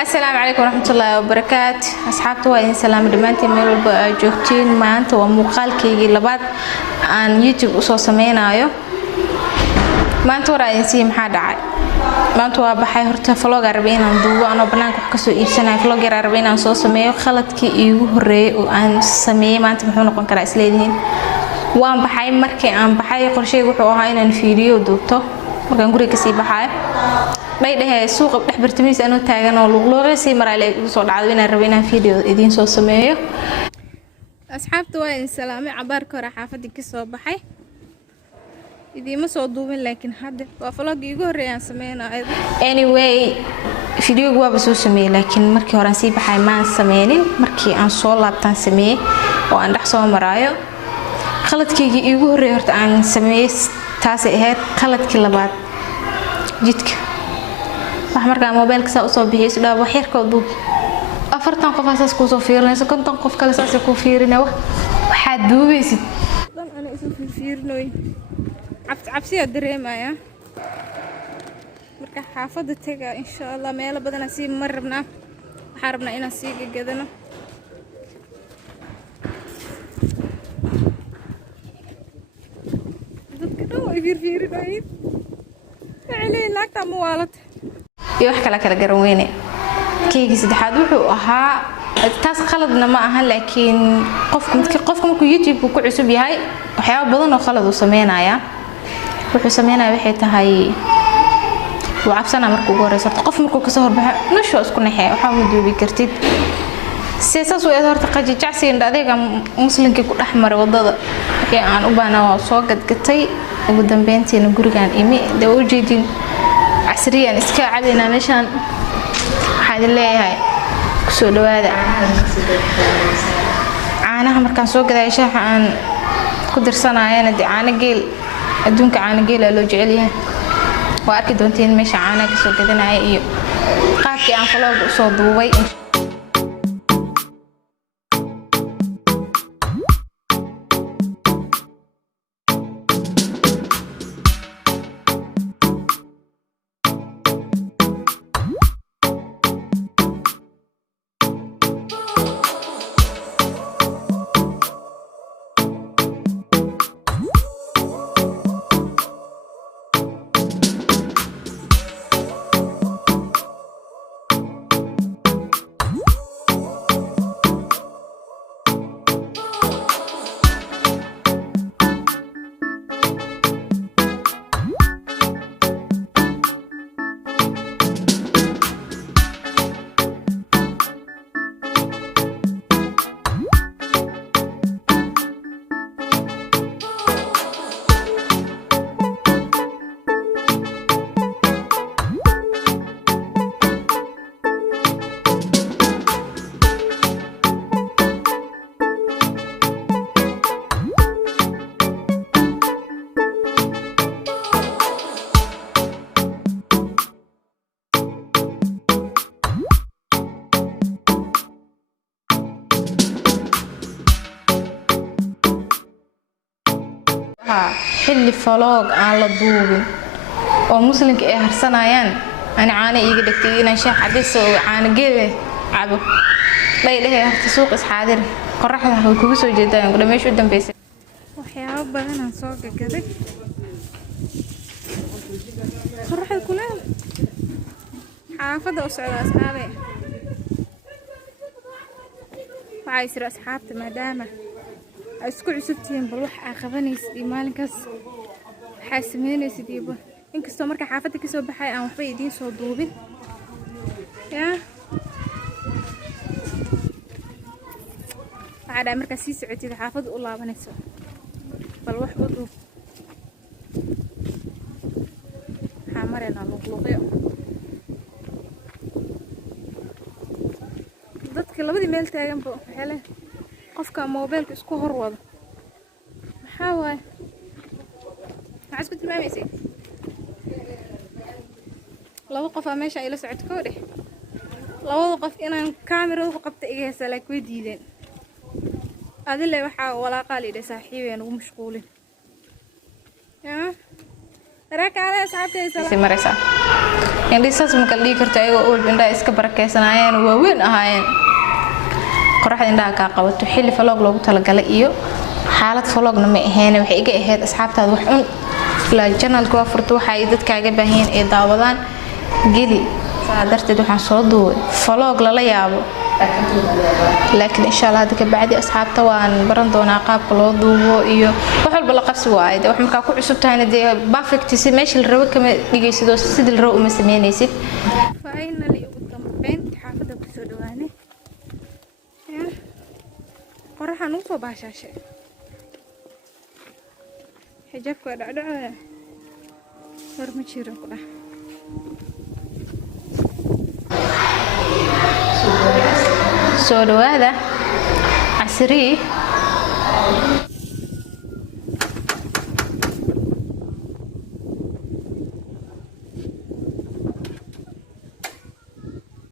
السلام عليكم ورحمة الله وبركاته أصحابتي وين سلام دمانتي ميل جوجتين ما أنت ومقالكي لبعض عن يوتيوب وصو سمينايو ما أنت ورا إنسي محاد عاد ما أنت وبحي هرت فلوج 40 ندوب أنا بنانك حكسو إيشنا فلوج 40 أنا صو سميه خلتك يهري وأن سميه ما أنت محون قن كرا إسليدين وأن بحي مركي أن بحي قرشي وحوها إن الفيديو دوبته markaan guriga kasii baxay bay dhahay suuqa dhex bartamiis aanu taagan oo luqluqeysay maray igu soo dhacday inaan rabo inaan video idin soo sameeyo asxaabta waa in salaamay cabaar ka hor xaafadii ka soo baxay idima soo duubin laakiin hadda waa vlog igu horeeyaan sameeyay anyway video waa soo sameeyay laakiin markii hore aan sii baxay ma sameynin markii aan soo laabtaan sameeyay oo aan dhex soo maraayo khaladkayga igu horeeyay horta aan sameeyay taas ahayd qaladkii labaad jidka wax markaa mobilka saa u soo bixiyay sidoo wax yar ka duub 40 qof asaas ku soo fiirinayso 50 qof kale saas ku fiirinaa waxa duubaysid dan ana isu fiirinoy cabsi dareemaya marka xaafada taga insha Allah meel badan si mar rabnaa waxa rabnaa inaan sii gadano fiirinayd علي لاكتا موالت iyo wax kala garan weyne keegi saddexaad wuxuu ahaa taas qaladna ma aha laakiin qofka markuu YouTube ku cusub yahay waxyaabo badan oo qalad uu sameeynaya wuxuu sameeynaya waxay tahay uu cabsana markuu horeyso qof markuu ka soo horbaxo nasho isku naxay waxa uu duubi kartid seesaas oo horta qajajacsi inda adeega muslimka ku dhaxmar wadada ee aan u baanaa soo gadgatay ugu dambeyntiina gurigan imi dawoo jeedin casriyan iska cadina meeshan waxaan leeyahay ku soo dhawaada caanaha markaan soo gaday shaaxa aan ku dirsanayna caana geel adduunka caana geel loo jecel yahay waa arki doontiin meesha caana ka soo gadanay iyo qaabkii aan vlog u soo duubay xilli vlog aan la duubin oo muslimka ay harsanayaan aan caana iiga dhigtay inaan shaah cadays oo caana geel cabo bay dhahay harta suuq isxaadir qorraxda waxay kugu soo jeedaan gudda meesha u dambeysay waxyaabo badan aan soo gagaday qorraxda kuleel xaafada u socda asxaabe waxay sir asxaabta maadaama isku cusubtiin bal wax aan qabanaysid maalinkaas waxa sameynaysid iiba inkastoo marka xaafada ka soo baxay aan waxba idin soo duubin waxaa marka si socotid xaafada u laabanayso bal wax u duub xamarena luqluqyo dadka labadii meel taagan boo hele qofka mobilka isku hor wado maxaa waay maxaa isku tilmaamaysay laba qof meesha ila socod ka dheh labada qof inaan kaamirada ku qabta iga heesa la ku diideen adile waxa walaaqaa leeyahay saaxiibeen ugu mashquulin ركعة أصحابتي si maraysaa indhisaas ma kala dhigi karto ayagoo ool indhaha iska barakeysanayeen waaweyn ahaayeen qoraxda indhaha kaa qabato xilli vlog loogu talagalay iyo xaalad vlogna ma ahayn waxay iga ahayd asxaabtaada wax un la channelka waa furto waxa ay dadkaaga baahan ee daawadaan geli saa darteed waxaan soo duubay vlog lala yaabo laakiin insha Allah dadka bacdi asxaabta waan baran doonaa qaabka loo duubo iyo wax walba la qabsi waayo wax markaa ku cusub tahayna dee perfect si meesha la rabo kama dhigaysido sidii la rabo uma sameynaysid finally ugu dambeyntii xaafadda ku soo dhawaanay qoraxan u soo baashaashay xijaabka dhacdhacada war ma jiro ku dhah soo dhawaada casri